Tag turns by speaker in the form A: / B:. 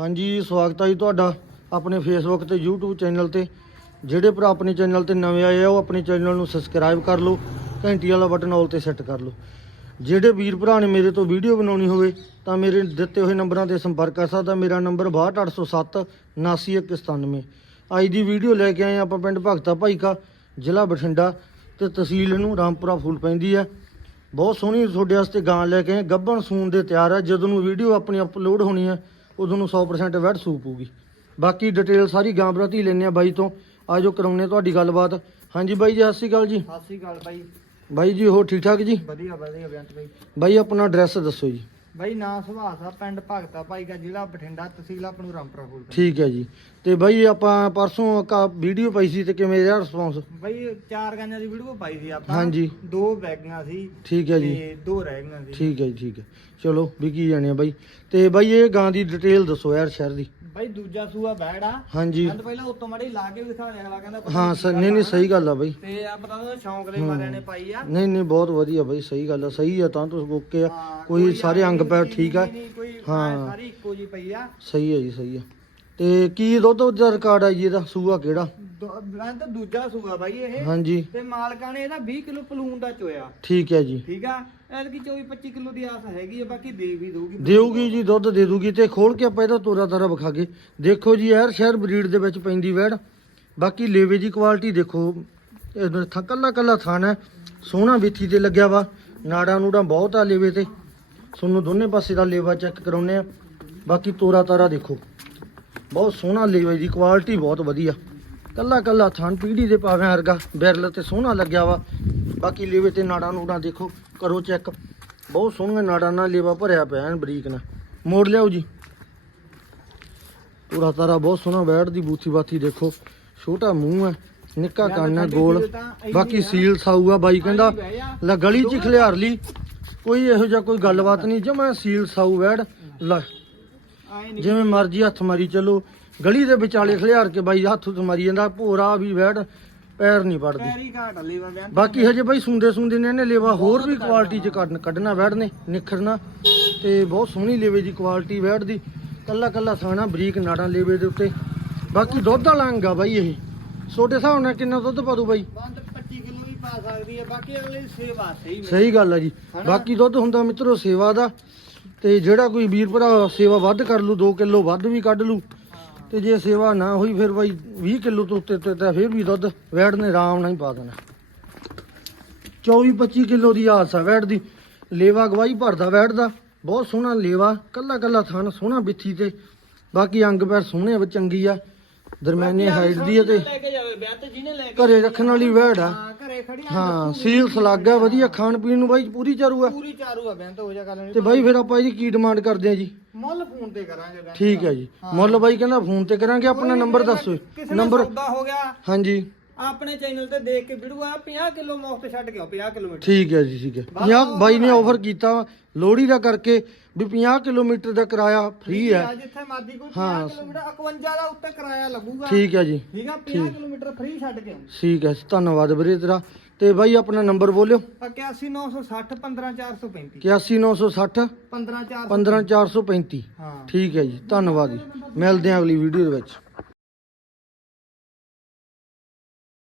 A: ਹਾਂਜੀ, ਸਵਾਗਤ ਹੈ ਜੀ ਤੁਹਾਡਾ ਆਪਣੇ ਫੇਸਬੁੱਕ ਤੇ YouTube ਚੈਨਲ ਤੇ। ਜਿਹੜੇ ਭਰਾ ਆਪਣੇ ਚੈਨਲ ਤੇ ਨਵੇਂ ਆਏ ਆ, ਉਹ ਆਪਣੇ ਚੈਨਲ ਨੂੰ ਸਬਸਕ੍ਰਾਈਬ ਕਰ ਲਓ ਘੰਟੀ ਵਾਲਾ ਬਟਨ ਆਲ ਤੇ ਸੈੱਟ ਕਰ ਲਓ। ਜਿਹੜੇ ਵੀਰ ਭਰਾ ਨੇ ਮੇਰੇ ਤੋਂ ਵੀਡੀਓ ਬਣਾਉਣੀ ਹੋਵੇ, ਤਾਂ ਮੇਰੇ ਦਿੱਤੇ ਹੋਏ ਨੰਬਰਾਂ ਤੇ ਸੰਪਰਕ ਕਰ ਸਕਦਾ। ਮੇਰਾ ਨੰਬਰ 62807 79197 ਅੱਜ ਦੀ ਵੀਡੀਓ ਲੈ ਕੇ ਆਏ ਆਪਾਂ ਪਿੰਡ ਭਗਤਾ ਭਾਈਕਾ, ਜ਼ਿਲ੍ਹਾ ਬਠਿੰਡਾ ਤੇ ਤਹਿਸੀਲ ਨੂੰ ਰਾਮਪੁਰਾ ਫੂਲ ਪੈਂਦੀ ਹੈ ਬਹੁਤ ਸੋਹਣੀ ਤੁਹਾਡੇ ਵਾਸਤੇ ਗਾਂ ਲੈ ਕੇ ਆਏ ਗੱਬਣ ਸੂਣ ਦੇ ਤਿਆਰ ਹੈ ਜਦੋਂ ਨੂੰ ਵੀਡੀਓ ਆਪਣੀ ਅਪਲੋਡ ਹੋਣੀ ਹੈ ਉਦੋਂ ਨੂੰ 100% ਵੈਟ ਸੂਪ ਹੋਊਗੀ ਬਾਕੀ ਡਿਟੇਲ ਸਾਰੀ ਗਾਂ ਪ੍ਰਤੀ ਲੈਣੇ ਆ ਬਾਈ ਤੋਂ। ਆਜੋ ਕਰਾਉਣੇ ਤੁਹਾਡੀ ਗੱਲਬਾਤ। ਹਾਂਜੀ ਬਾਈ ਜੀ ਸਤਿ ਸ਼੍ਰੀ ਅਕਾਲ ਜੀ।
B: ਸਤਿ ਸ੍ਰੀ ਅਕਾਲ ਬਾਈ।
A: ਬਾਈ ਜੀ ਹੋਰ ਠੀਕ ਠਾਕ ਜੀ?
B: ਵਧੀਆ ਵਧੀਆ ਬੇਅੰਤ ਬਾਈ।
A: ਬਾਈ ਆਪਣਾ ਐਡਰੈਸ ਦੱਸੋ ਜੀ।
B: ਬਾਈ ਨਾਂ ਸੁਭਾਸ ਪਿੰਡ ਭਗਤਾ ਭਾਈ ਦਾ ਜ਼ਿਲ੍ਹਾ ਬਠਿੰਡਾ ਤਹਿਸੀਲ ਆਪਣਾ ਰਾਮਪੁਰਾ ਫੂਲ
A: ਠੀਕ ਹੈ ਜੀ। ਤੇ ਬਾਈ ਆਪਾਂ ਪਰਸੋਂ ਕਾ ਵੀਡੀਓ ਪਾਈ ਸੀ ਤੇ ਕਿਵੇਂ ਰਿਹਾ ਰਿਸਪੌਂਸ
B: ਬਾਈ ਚਾਰ ਗਾਂਆਂ ਦੀ ਵੀਡੀਓ ਪਾਈ ਸੀ ਆਪਾਂ।
A: ਹਾਂਜੀ।
B: ਦੋ ਬੈਗੀਆਂ ਸੀ
A: ਠੀਕ ਹੈ ਜੀ।
B: ਤੇ ਦੋ ਰਹਿ ਗਈਆਂ ਸੀ।
A: ਠੀਕ ਹੈ ਜੀ ਠੀਕ ਹੈ। ਚਲੋ ਵਿਕੀ ਜਾਣੇ ਆ ਬਾਈ। ਤੇ ਬਾਈ ਇਹ ਗਾਂ ਦੀ ਡਿਟੇਲ ਦੱਸੋ ਯਾਰ ਸ਼ਹਿਰ ਦੀ।
B: ਬਾਈ ਦੂਜਾ ਸੂਆ ਬੈੜਾ।
A: ਹਾਂਜੀ।
B: ਕਹਿੰਦਾ ਪਹਿਲਾਂ ਉੱਤੋਂ ਮਾੜੀ ਲਾ ਕੇ ਵੀ ਦਿਖਾ ਲਿਆ ਅਗਲਾ ਕਹਿੰਦਾ ਪਤਾ
A: ਹਾਂ
B: ਨੀ
A: ਸਰ
B: ਕੀ
A: ਨਹੀਂ ਨਹੀਂ ਸਹੀ ਗੱਲ ਆ ਬਾਈ।
B: ਤੇ ਆ ਪਤਾ ਨਹੀਂ ਸ਼ੌਂਕ
A: ਹੂੰ।
B: ਮਾਰਿਆਂ ਨੇ ਪਾਈ ਆ।
A: ਨਹੀਂ ਨਹੀਂ ਬਹੁਤ ਵਧੀਆ ਬਾਈ ਸਹੀ ਗੱਲ ਆ ਸਹੀ ਆ ਤਾਂ ਤੁਸੀਂ ਓਕੇ ਆ।
B: ਹਾਂ,
A: ਕੋਈ ਸਾਰੇ ਅੰਗ ਪੈਰ
B: ਨਹੀਂ,
A: ਠੀਕ ਆ।
B: ਨਹੀਂ, ਨਹੀਂ, ਕੋਈ
A: ਹਾਂ।
B: ਹਾਂ। ਸਾਰੀ ਇੱਕੋ ਜੀ ਪਈ ਆ।
A: ਸਹੀ ਹੈ ਜੀ ਸਹੀ ਆ। ਤੇ ਕੀ ਦੁੱਧ ਦਾ ਰਿਕਾਰਡ ਆ ਜੀ ਇਹਦਾ ਸੂਆ ਕਿਹੜਾ?
B: ਬਲੰਦ ਦੂਜਾ ਸੂਆ ਬਾਈ ਇਹ।
A: ਹਾਂਜੀ।
B: ਤੇ ਮਾਲਕਾਂ ਨੇ ਇਹਦਾ 20 ਕਿਲੋ ਪਲੂਨ ਦਾ ਚੋਇਆ।
A: ਠੀਕ ਹੈ ਜੀ।
B: ਠੀਕ ਆ? ਐਤਕੀ 24 25 ਕਿਲੋ ਦੀ ਆਸ ਹੈਗੀ ਆ ਬਾਕੀ ਦੇ ਵੀ ਦਊਗੀ।
A: ਦੇਊਗੀ ਜੀ ਦੁੱਧ ਦੇ ਦੂਗੀ ਤੇ ਖੋਲ ਕੇ ਆਪਾਂ ਇਹਦਾ ਤੋਰਾ ਤਾਰਾ ਵਿਖਾ ਕੇ। ਦੇਖੋ ਜੀ ਯਾਰ ਸ਼ਹਿਰ ਬਰੀਡ ਦੇ ਵਿੱਚ ਪੈਂਦੀ ਵੈੜ। ਬਾਕੀ ਲੇਵੇ ਦੀ ਕੁਆਲਿਟੀ ਦੇਖੋ। ਇਹ ਥ ਕੱਲਾ ਕੱਲਾ ਥਾਨ ਹੈ। ਸੋਹਣਾ ਵਿੱਥੀ ਤੇ ਲੱਗਿਆ ਵਾ। ਨਾੜਾ ਨੂੜਾ ਬਹੁਤ ਆ ਲੇਵੇ ਤੇ। ਤੁਹਾਨੂੰ ਦੋਨੇ ਪਾਸੇ ਦਾ ਲੇਵਾ ਚੈੱਕ ਕਰਾਉਨੇ ਆ। ਬਾਕੀ ਤੋਰਾ ਤਾਰਾ ਦੇਖੋ। ਬਹੁਤ ਸੋਹਣਾ ਲੇਵੇ ਦੀ ਕੁਆਲਿਟੀ ਬਹੁਤ ਵਧੀਆ। ਕੱਲਾ ਕੱਲਾ ਥਾਨ ਪੀੜੀ ਦੇ ਪਾਵੇਂ ਵਰਗਾ ਬਿਰਲ ਤੇ ਸੋਹਣਾ ਲੱਗਿਆ ਵਾ। ਬਾਕੀ ਲੇਵੇ ਤੇ ਨਾੜਾ ਨੂੜਾ ਦੇਖੋ ਕਰੋ ਚੈੱਕ। ਬਹੁਤ ਸੋਹਣੀਆਂ ਨਾੜਾਂ ਨਾਲ ਲੇਵਾ ਭਰਿਆ ਪਿਆ ਐਨ ਬਰੀਕ ਨਾਲ। ਮੋੜ ਲਿਆਓ ਜੀ। ਪੂਰਾ ਤਾਰਾ ਬਹੁਤ ਸੋਹਣਾ ਬੈਠ ਦੀ ਬੂਥੀ ਬਾਥੀ ਦੇਖੋ। ਛੋਟਾ ਮੂੰਹ ਹੈ ਨਿੱਕਾ ਕੰਨ ਹੈ ਗੋਲ। ਬਾਕੀ ਸੀਲ ਸਾਊ ਆ ਬਾਈ ਕਹਿੰਦਾ ਲੈ ਗਲੀ ਚ ਖਲਿਆਰ ਲਈ। ਕੋਈ ਇਹੋ ਜਿਹਾ ਕੋਈ ਗੱਲਬਾਤ ਨਹੀਂ ਜਮਾ ਸੀਲ ਸਾਊ ਬੈੜ ਲੈ। ਜਿਵੇਂ ਮਰਜ਼ੀ ਹੱਥ ਮਾਰੀ ਚੱਲੋ। ਗਲੀ ਦੇ ਵਿਚਾਲੇ ਖਲਿਆਰ ਕੇ ਬਾਈ ਹੱਥ ਉੱਤੇ ਮਾਰੀ ਜਾਂਦਾ ਭੋਰਾ ਵੀ ਬੈੜ ਪੈਰ ਨਹੀਂ
B: ਪੈਰੀ ਘਾਟ ਬਿਆਨ
A: ਬਾਕੀ ਹਜੇ ਬਾਈ ਸੁੰਦੇ ਸੁੰਦੇ ਨੇ ਇਹਨੇ ਲੇਵਾ ਹੋਰ ਵੀ ਕੁਆਲਿਟੀ ਚ ਕੱਢ ਕੱਢਣਾ ਵੈੜ ਨੇ ਨਿਖਰਨਾ ਤੇ ਬਹੁਤ ਸੋਹਣੀ ਲੇਵੇ ਦੀ ਕੁਆਲਿਟੀ ਵੈੜ ਦੀ ਕੱਲਾ ਕੱਲਾ ਥਾਣਾ ਬਰੀਕ ਨਾੜਾਂ ਲੇਵੇ ਦੇ ਉੱਤੇ। ਬਾਕੀ ਦੁੱਧ ਵਾਲਾ ਅੰਗ ਆ ਬਾਈ ਇਹ। ਛੋਟੇ ਹਿਸਾਬ ਨਾਲ ਕਿੰਨਾ ਦੁੱਧ ਪਾ ਦੂ ਬਾਈ?
B: ਬੰਦ 25 ਕਿਲੋ ਵੀ ਪਾ ਸਕਦੀ ਹੈ ਬਾਕੀ ਅਗਲੇ ਦੀ ਸੇਵਾ ਸਹੀ
A: ਸਹੀ ਗੱਲ ਆ ਜੀ? ਬਾਕੀ ਦੁੱਧ ਹੁੰਦਾ ਮਿੱਤਰੋ ਸੇਵਾ ਦਾ ਤੇ ਜਿਹੜਾ ਕੋਈ ਵੀਰ ਭਰਾ ਸੇਵਾ ਵੱਧ ਕਰ ਲੂ 2 ਕਿਲੋ ਵੱਧ ਵੀ ਕੱਢ ਲੂ ਤੇ ਜੇ ਸੇਵਾ ਨਾ ਹੋਈ ਫਿਰ ਬਾਈ 20 ਕਿਲੋ ਤੋਂ ਉੱਤੇ ਤੇ ਤਾਂ ਫਿਰ ਵੀ ਦੁੱਧ ਵੈੜ ਨੇ ਆਰਾਮ ਨਾਲ ਹੀ ਪਾ ਦੇਣਾ। 24 25 ਕਿਲੋ ਦੀ ਆਸ ਆ ਵੈੜ ਦੀ। ਲੇਵਾ ਗਵਾਈ ਭਰਦਾ ਵੈੜ ਦਾ। ਬਹੁਤ ਸੋਹਣਾ ਲੇਵਾ ਕੱਲਾ ਕੱਲਾ ਥਣ ਸੋਹਣਾ ਬਿੱਥੀ ਤੇ। ਬਾਕੀ ਅੰਗ ਪੈਰ ਸੋਹਣੇ ਆ ਚੰਗੀ ਆ। ਦਰਮਿਆਨੀ ਹਾਈਟ ਦੀ ਆ ਤੇ ਘਰੇ ਰੱਖਣ ਵਾਲੀ ਵੈੜ ਆ।
B: ਘਰੇ ਖੜੀ ਆ
A: ਹਾਂ ਸੀਲ ਸਲਾਗਾ ਵਧੀਆ ਖਾਣ ਪੀਣ ਨੂੰ ਬਾਈ ਪੂਰੀ ਚਾਰੂ ਆ।
B: ਪੂਰੀ ਚਾਰੂ ਆ ਬਿਆਨ ਤਾਂ ਹੋ ਜਾ ਗੱਲ ਨਹੀਂ।
A: ਤੇ ਬਾਈ ਫਿਰ ਆਪਾਂ ਇਹਦੀ ਕੀ ਡਿਮਾਂਡ ਕਰਦੇ ਆ ਜੀ?
B: ਮੁੱਲ ਫੋਨ ਤੇ ਕਰਾਂਗੇ ਬਿਆਨ
A: ਠੀਕ ਹੈ ਜੀ। ਮੁੱਲ ਬਾਈ ਕਹਿੰਦਾ ਫੋਨ ਤੇ ਕਰਾਂਗੇ ਆਪਣਾ ਨੰਬਰ ਦੱਸੋ। ਨੰਬਰ
B: ਨੰਬਰ ਸੌਦਾ ਹੋ ਗਿਆ।
A: ਹਾਂਜੀ।
B: ਆਪਣੇ ਚੈਨਲ ਤੇ ਦੇਖ ਕੇ ਵੀਡੀਓ ਆ 50 ਕਿਲੋ ਮੁਫਤ ਛੱਡ ਕੇ ਆਓ 50 ਕਿਲੋਮੀਟਰ
A: ਠੀਕ ਹੈ ਜੀ ਠੀਕ ਹੈ। 50 ਬਾਈ ਨੇ ਆਫਰ ਕੀਤਾ ਲੋਹੜੀ ਦਾ ਕਰਕੇ ਵੀ 50 ਕਿਲੋਮੀਟਰ ਦਾ ਕਿਰਾਇਆ ਫ੍ਰੀ ਹੈ।
B: ਆ ਜਿੱਥੇ ਮਰਦੀ ਕੋਈ 50
A: ਹਾਂ।
B: ਕਿਲੋਮੀਟਰ 51 ਦਾ ਉੱਤੇ ਕਿਰਾਇਆ ਲੱਗੂਗਾ।
A: ਠੀਕ ਹੈ ਜੀ।
B: ਠੀਕ ਆ 50 ਕਿਲੋਮੀਟਰ ਫ੍ਰੀ ਛੱਡ ਕੇ ਆਓ।
A: ਠੀਕ ਹੈ ਧੰਨਵਾਦ ਵੀਰੇ ਤੇਰਾ। ਤੇ ਬਾਈ ਆਪਣਾ ਨੰਬਰ ਬੋਲਿਓ।
B: 81960 15435
A: 81960
B: 15435
A: 15435
B: ਹਾਂ।
A: ਠੀਕ ਹੈ ਜੀ ਧੰਨਵਾਦ ਜੀ। ਮਿਲਦੇ ਹਾਂ ਅਗਲੀ ਵੀਡੀਓ ਦੇ ਵਿੱਚ।